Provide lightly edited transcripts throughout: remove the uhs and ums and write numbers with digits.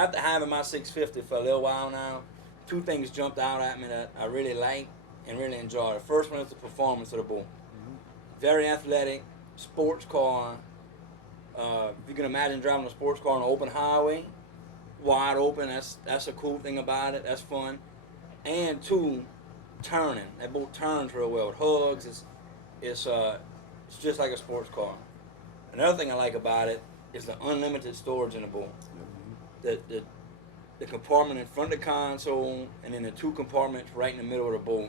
after having my 650 for a little while now, two things jumped out at me that I really like and really enjoy. The first one is the performance of the bull. Very athletic, sports car. If you can imagine driving a sports car on an open highway, wide open, that's a cool thing about it. That's fun. And two, turning. That boat turns real well. It hugs. It's just like a sports car. Another thing I like about it is the unlimited storage in the boat. The compartment in front of the console and then the two compartments right in the middle of the boat.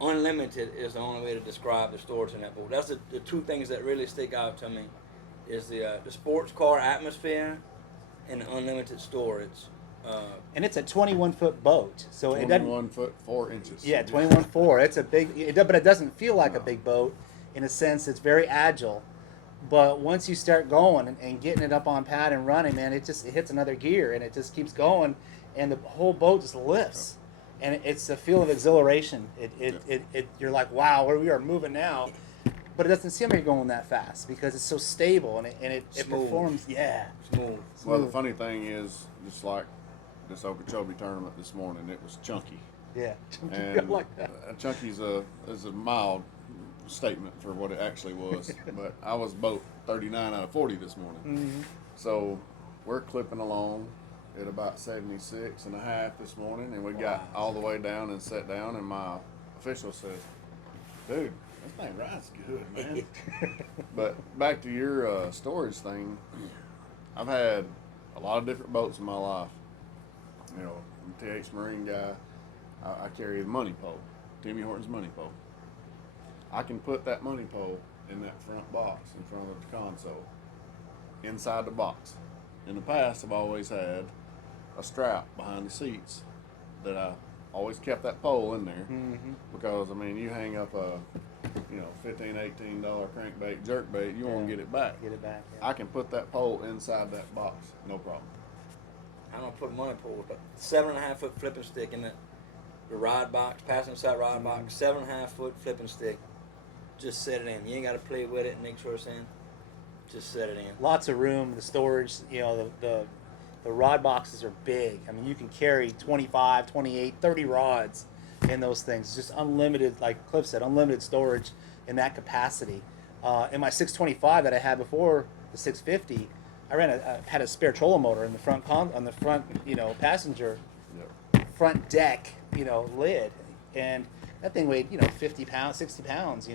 Unlimited is the only way to describe the storage in that boat. That's the two things that really stick out to me is the sports car atmosphere and the unlimited storage. And it's a 21-foot boat, so it doesn't. 21 foot 4 inches. Yeah, 21.4. It's a big, but it doesn't feel like a big boat. In a sense, it's very agile. But once you start going and getting it up on pad and running, man, it hits another gear and it just keeps going, and the whole boat just lifts. And it's a feel of exhilaration. You're like, wow, where we are moving now. But it doesn't seem like you're going that fast because it's so stable and it performs. Yeah. Smooth. Well, the funny thing is, just like this Okeechobee tournament this morning, it was chunky. Yeah. And I like that. Chunky's is a mild statement for what it actually was. But I was boat 39 out of 40 this morning. Mm-hmm. So we're clipping along at about 76 and a half this morning, and we got all the way down and sat down, and my official says, dude, this thing rides good, man. But back to your storage thing, I've had a lot of different boats in my life. You know, I'm a TH Marine guy. I carry the money pole, Timmy Horton's money pole. I can put that money pole in that front box in front of the console, inside the box. In the past, I've always had a strap behind the seats that I always kept that pole in there because, I mean, you hang up a, $15, $18 crankbait, jerkbait, you want to get it back. Get it back. Yeah. I can put that pole inside that box, no problem. I don't put money pole, but 7.5 foot flipping stick in the rod box, passenger side rod box, 7.5 foot flipping stick. Just set it in. You ain't got to play with it and make sure it's in. Just set it in. Lots of room. The storage, the rod boxes are big. I mean, you can carry 25, 28, 30 rods in those things. Just unlimited, like Cliff said, unlimited storage in that capacity. In my 625 that I had before the 650, I had a spare trolling motor in the front on the front, passenger front deck, lid, and that thing weighed 50 pounds, 60 pounds.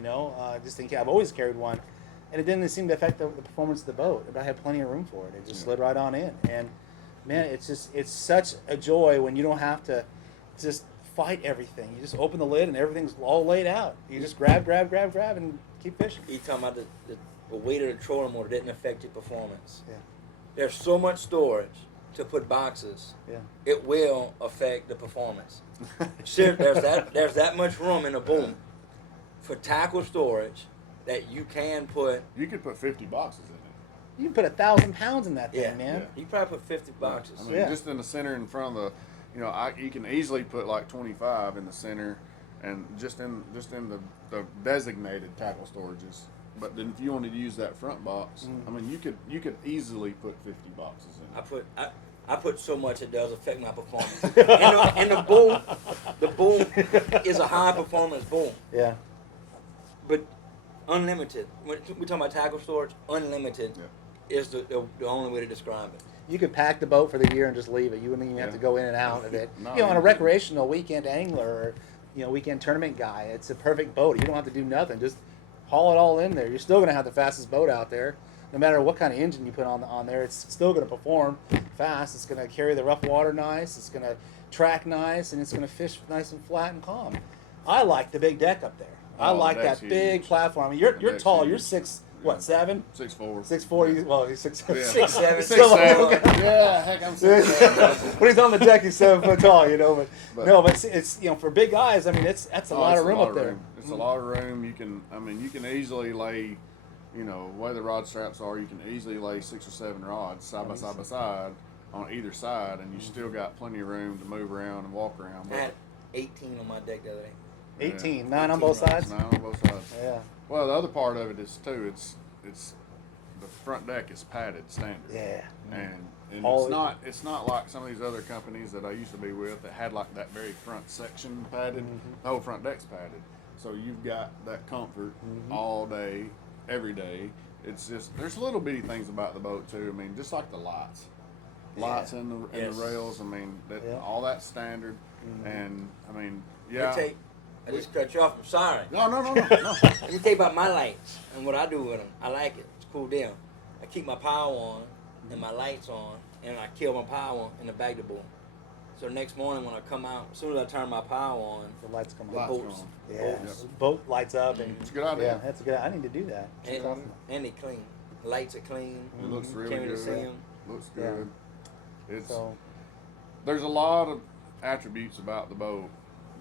Just in case. I've always carried one, and it didn't seem to affect the performance of the boat. But I had plenty of room for it. It just slid right on in, and man, it's such a joy when you don't have to just fight everything. You just open the lid and everything's all laid out. You just grab, and keep fishing. You talking about the weight of the trolling motor didn't affect your performance. Yeah. There's so much storage to put boxes. Yeah. It will affect the performance. Sure, there's that much room in a boom for tackle storage that you can put. You could put 50 boxes in it. You can put 1,000 pounds in that thing, Yeah. man. You probably put 50 boxes. I mean, just in the center in front of the, you can easily put like 25 in the center, and just in the designated tackle storages. But then if you wanted to use that front box, I mean, you could easily put 50 boxes in. I put so much it does affect my performance. And the boom is a high performance boom. Yeah. But unlimited. When we talking about tackle storage, unlimited is the only way to describe it. You could pack the boat for the year and just leave it. You wouldn't even have to go in and out of it. No, on a recreational weekend angler or weekend tournament guy, it's a perfect boat. You don't have to do nothing. Just haul it all in there. You're still going to have the fastest boat out there. No matter what kind of engine you put on there, it's still going to perform fast. It's going to carry the rough water nice. It's going to track nice, and it's going to fish nice and flat and calm. I like the big deck up there. I like that big platform. I mean, you're tall. You're 6'7"? 6'4". 6'4". He's 6'7". Yeah. 6'7". 6'7". Yeah, heck, I'm 6'7". When he's on the deck, he's 7 foot tall, But it's for big guys. I mean, that's a lot of room up there. It's a lot of room. You can easily lay, where the rod straps are. You can easily lay 6 or 7 rods side by side on either side, and you still got plenty of room to move around and walk around. I had 18 on my deck the other day. 18, 9 on both sides. 9 on both sides. Yeah. Well, the other part of it is too. It's the front deck is padded standard. Yeah. And And it's not like some of these other companies that I used to be with that had like that very front section padded. The whole front deck's padded, so you've got that comfort all day, every day. It's just there's little bitty things about the boat too. I mean, just like the lights in the rails. I mean, all that's standard. And I mean, I just cut you off. I'm sorry. No. Let me tell you about my lights and what I do with them. I like it. It's a cool deal. I keep my power on and my lights on, and I kill my power in the back of the boat. So next morning when I come out, as soon as I turn my power on, The lights come the on. boats, Boat lights up, and It's a good idea. yeah, that's a good. I need to do that. That's awesome. and they clean. The lights are clean. It looks really Can't really good. see 'em. Looks Yeah. good. It's So there's a lot of attributes about the boat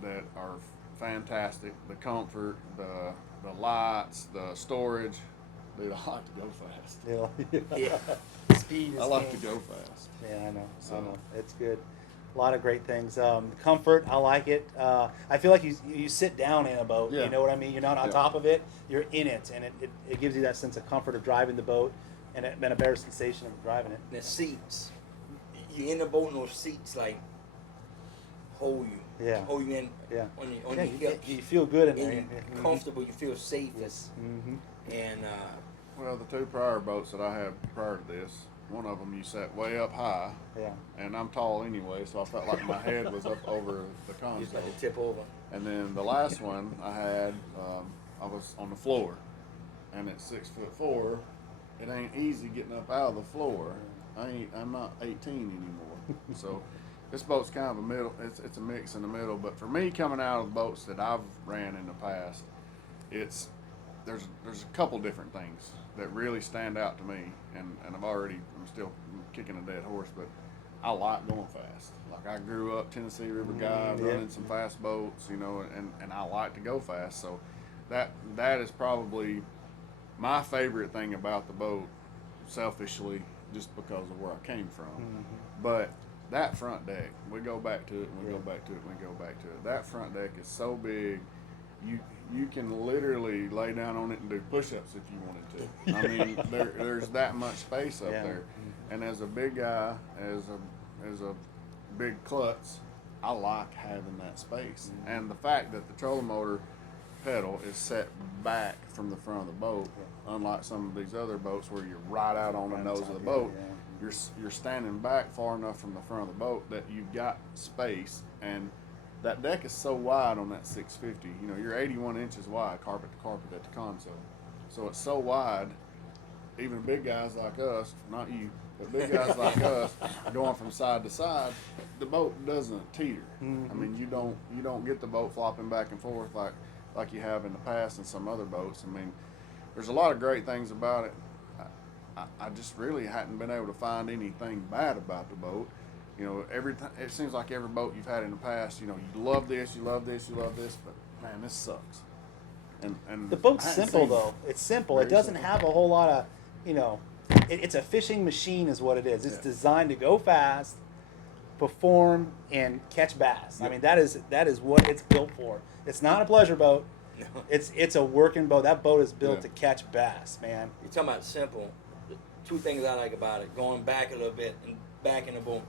that are fantastic. The comfort, the lights, the storage. Dude, I like to go fast. Yeah. Speed is I like to king. go fast. Yeah, I know. So- I know. It's good. A lot of great things. Comfort, I like it. I feel like you sit down in a boat. Yeah. You know what I mean? You're not on Yeah. top of it. You're in it, and it gives you that sense of comfort of driving the boat, and a better sensation of driving it. The seats. You in the boat, and those seats like hold you. Yeah. Hold you in. Yeah. On your Yeah, hips. you feel good in And there. you're comfortable. You feel safe. Yes. Mm-hmm. And Well, the two prior boats that I had prior to this, one of them you sat way up high, Yeah. and I'm tall anyway, so I felt like my head was up over the you just console. like to tip over. And then the last one I had, I was on the floor, and at 6'4", it ain't easy getting up out of the floor. I'm not 18 anymore, so this boat's kind of a middle. It's a mix in the middle. But for me, coming out of the boats that I've ran in the past, there's a couple different things that really stand out to me, and I'm still kicking a dead horse, but I like going fast. Like I grew up Tennessee River guy, running some fast boats, and I like to go fast. So that is probably my favorite thing about the boat, selfishly, just because of where I came from. But that front deck, we go back to it, and we go back to it, and we go back to it. That front deck is so big, you can literally lay down on it and do push-ups if you wanted to. I mean, there's that much space up there. And as a big guy, as a big klutz, I like having that space. And the fact that the trolling motor pedal is set back from the front of the boat, unlike some of these other boats where you're right out on the nose of the boat, you're standing back far enough from the front of the boat that you've got space. And that deck is so wide on that 650. You're 81 inches wide, carpet to carpet at the console. So it's so wide, even big guys like us, not you, but big guys like us, going from side to side, the boat doesn't teeter. I mean, you don't get the boat flopping back and forth like you have in the past in some other boats. I mean, there's a lot of great things about it. I just really hadn't been able to find anything bad about the boat. Every time it seems like every boat you've had in the past, you love this, you love this, you love this, but man, this sucks. And The boat's I hadn't simple seen- though. It's simple. It Very doesn't simple. have a whole lot of, it's a fishing machine is what it is. It's Yeah. designed to go fast, perform, and catch bass. I Yep. mean, that is what it's built for. It's not a pleasure boat. No. It's a working boat. That boat is built Yeah. to catch bass, man. You're talking about simple. The two things I like about it, going back a little bit and back in the boat.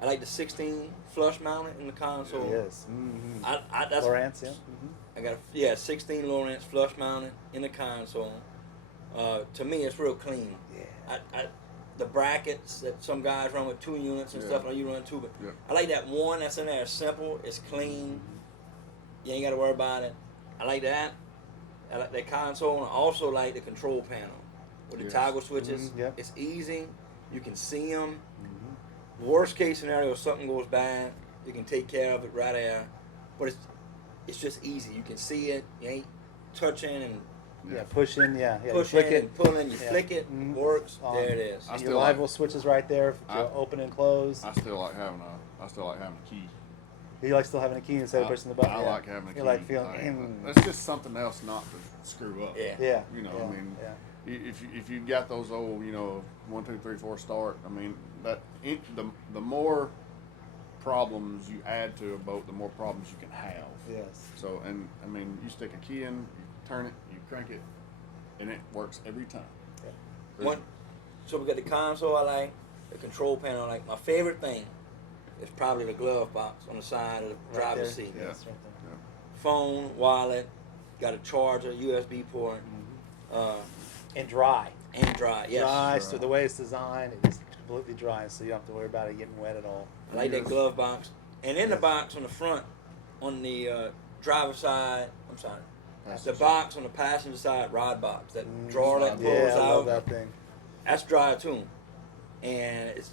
I like the 16 flush mounted in the console. Yes. Mm-hmm. That's Lawrence, yeah. I got 16 Lawrence flush mounted in the console. To me, it's real clean. Yeah. The brackets that some guys run with 2 units and Yeah. stuff, like you run 2, but Yeah. I like that one that's in there. It's simple. It's clean. You ain't got to worry about it. I like that. I like that console, and I also like the control panel with the Yes. toggle switches. Mhm, yep. It's easy. You can see them. Worst case scenario, if something goes bad, you can take care of it right there. But it's just easy. You can see it. You ain't touching and Yeah, pushing, yeah. You pushing flick it. and pulling. You Yeah. flick it, Mhm. works. On. There it is. I And still your like- live will switches right there to I- open and close. I still like having a key. You like still having a key instead of pushing the button. I yeah. like having a key. You like feeling. That's just something else not to screw up. Yeah. Yeah. I yeah, mean, yeah. if you got those old, 1, 2, 3, 4 start. I mean, the more problems you add to a boat, the more problems you can have. Yes. So, and I mean, you stick a key in, you turn it, you crank it, and it works every time. One, so we got the console I like. the control panel. Like my favorite thing is probably the glove box on the side of the driver's seat. Yeah. That's right there. Phone, wallet, got a charger, USB port, And dry. and dry. Yes. Dry, so the way it's designed, it's completely dry, so you don't have to worry about it getting wet at all. I like that glove box. And in the box on the front, on the driver's side, I'm sorry, the box on the passenger side, rod box, that drawer that pulls Yeah, I out, love that thing. that's dry too. And it's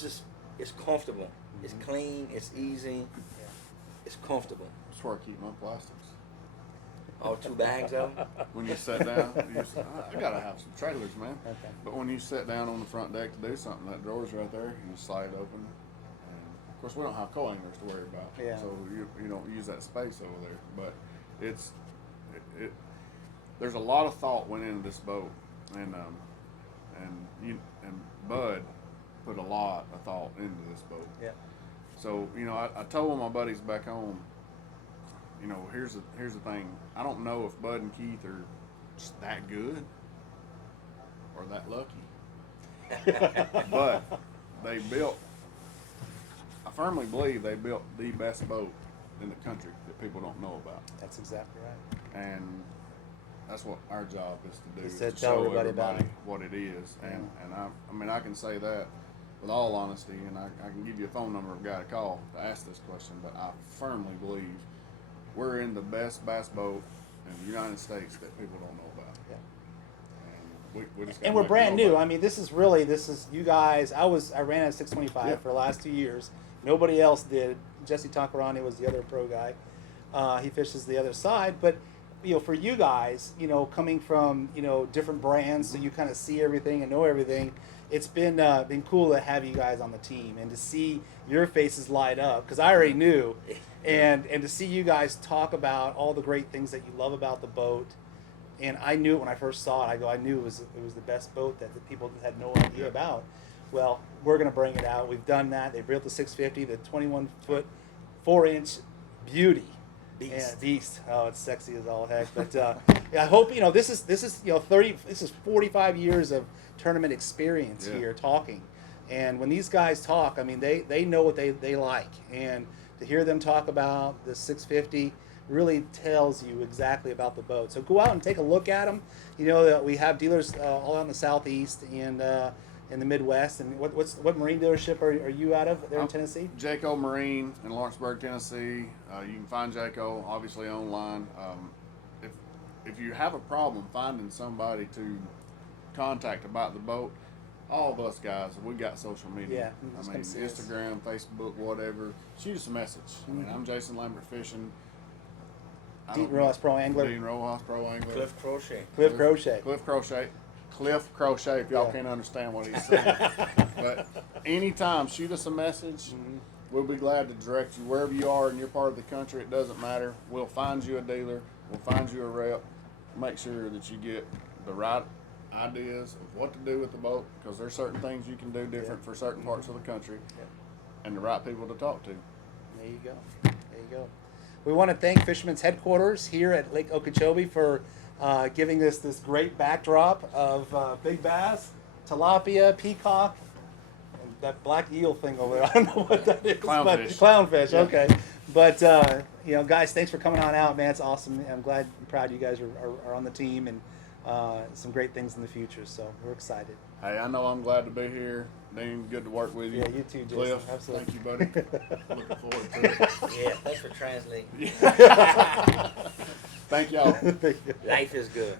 just, it's comfortable. It's clean, it's easy, it's comfortable. That's where I keep my plastics. All 2 bags of them. When you sit down, you say, I gotta have some trailers, man. Okay. But when you sit down on the front deck to do something, that drawer's right there. You slide it open. And of course, we don't have co-anglers to worry about, Yeah. so you don't use that space over there. But it's there's a lot of thought went into this boat, and Bud put a lot of thought into this boat. Yeah. So I told my buddies back home, here's the thing. I don't know if Bud and Keith are just that good or that lucky, but they built. I firmly believe they built the best boat in the country that people don't know about, That's exactly right. and that's what our job is to do. Is Is to to tell show everybody about everybody it. what it is, and I mean I can say that with all honesty, and I can give you a phone number of a guy to call to ask this question, but I firmly believe we're in the best bass boat in the United States that people don't know about. Yeah. And we just gotta And we're let brand them know new. about I mean, this is you guys. I ran at 625 Yeah. for the last 2 years. Nobody else did. Jesse Takarani was the other pro guy. He fishes the other side, but for you guys, coming from different brands, so you kind of see everything and know everything. It's been cool to have you guys on the team and to see your faces light up, because I already knew, and to see you guys talk about all the great things that you love about the boat. And I knew it when I first saw it. I knew it was the best boat that the people had no idea about. Well, we're going to bring it out. We've done that. They built the 650, the 21-foot, 4-inch beauty. Beast. Yeah, beast. Oh, it's sexy as all heck. But I hope this is 30. This is 45 years of tournament experience here talking. And when these guys talk, I mean they know what they like, and to hear them talk about the 650 really tells you exactly about the boat. So go out and take a look at them. That we have dealers all out in the southeast and in the Midwest. And what marine dealership are you out of there in Tennessee? Jayco Marine in Lawrenceburg, Tennessee. You can find Jayco obviously online. If you have a problem finding somebody to contact about the boat, all of us guys, we got social media. Yeah, I mean, Instagram, Facebook, whatever. Shoot us a message. I mean, I'm Jason Lambert Fishing. Dean Rojas Pro Angler. Dean Rojas Pro Angler. Cliff Crochet. Cliff Crochet. Cliff Crochet. Cliff Crochet, if y'all Yeah. can't understand what he's saying. But anytime, shoot us a message. We'll be glad to direct you wherever you are in your part of the country. It doesn't matter. We'll find you a dealer. We'll find you a rep. Make sure that you get the right ideas of what to do with the boat, because there's certain things you can do different for certain parts of the country, and the right people to talk to. There you go. There you go. We want to thank Fisherman's Headquarters here at Lake Okeechobee for giving us this great backdrop of big bass, tilapia, peacock, and that black eel thing over there. I don't know what that is. Clownfish. But clownfish, Yeah. okay. But, guys, thanks for coming on out, man. It's awesome. I'm glad and proud you guys are on the team, and some great things in the future. So we're excited. Hey, I know I'm glad to be here. Dean, good to work with you. Yeah, you too, Jason. Cliff, Absolutely. thank you, buddy. Looking forward to it. Yeah, thanks for translating. Thank y'all. Life is good.